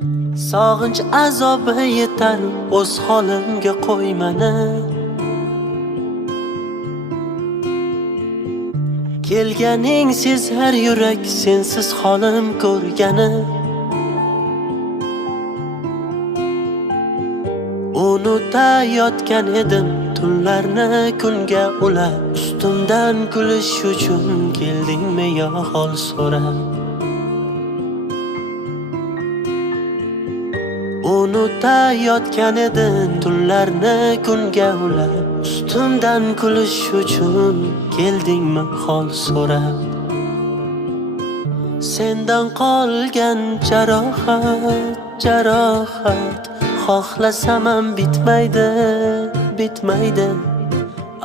Sog'inch azobi yetar o'z holimga qo'ymani. Kelganing sezar yurak sensiz holim ko'rgani. Unutayotgan edim tunlarni kunga ulab, ustimdan kulish uchun keldingmi yo hol so'rab. Unutayotgan edim tunlarni kunga ulab, ustimdan kulish uchun keldingmi hol so'rab. Sendan qolgan jarohat xohlasam ham bitmaydi.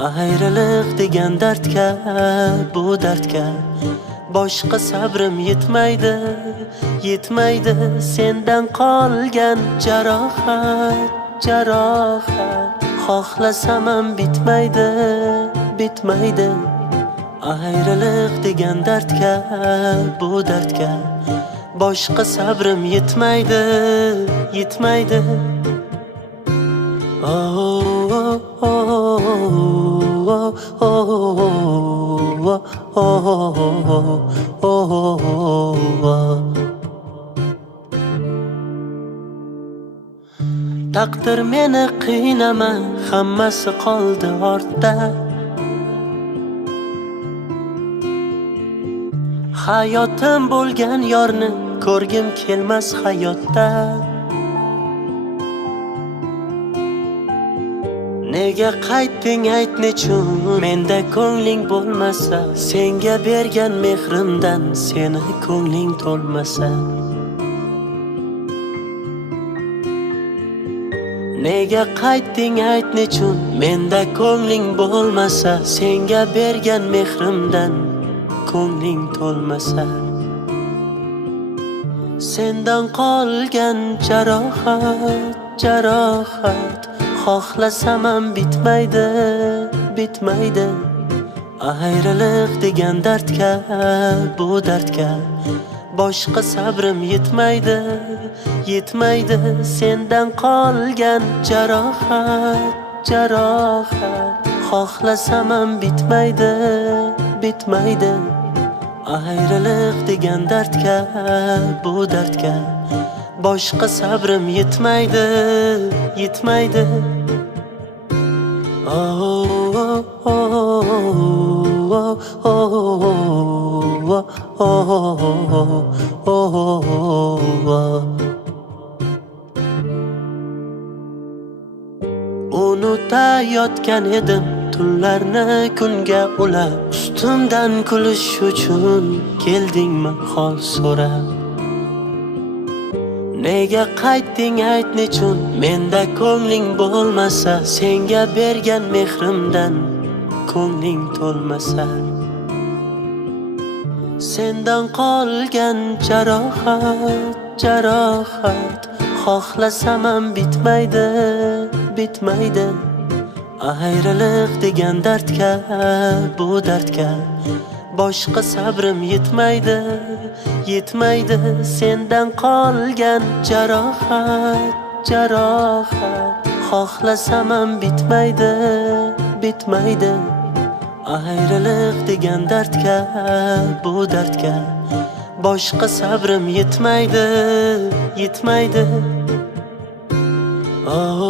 Ayriliq degan dardga, bu dardga boshqa sabrim yetmaydi. Sendan qolgan jarohat xohlasam ham bitmaydi. Ayriliq degan dardga, bu dardga boshqa sabrim yetmaydi. Taqdir meni qiynama, hammasi qoldi ortda. Hayotim bo'lgan yorni ko'rgim kelmas hayotda. Nega qaytding ayt nechun, menda ko'ngling bo'lmasa, senga bergan mehrimdan seni ko'ngling to'lmasa. Nega qaytding ayt nechun, menda ko'ngling bo'lmasa, senga bergan mehrimdan ko'ngling to'lmasa. Sendan qolgan jarohat xohlasam ham bitmaydi. Ayriliq degan dardga, bu dardga boshqa sabrim yetmaydi. Sendan qolgan jarohat xohlasam ham bitmaydi. Ayriliq degan dardga, bu dardga boshqa sabrim yetmaydi. Unutayotgan edim tunlarni kunga ulab, ustimdan kulish uchun keldingmi hol so'rab. Nega qaytding ayt nechun, menda ko'ngling bo'lmasa, senga bergan mehrimdan ko'ngling to'lmasa. Sendan qolgan jarohat xohlasam ham bitmaydi. Ayriliq degan dardga, bu dardga boshqa sabrim yetmaydi. Sendan qolgan jarohat xohlasam ham bitmaydi. Ayriliq degan dardga, bu dardga boshqa sabrim yetmaydi. Oh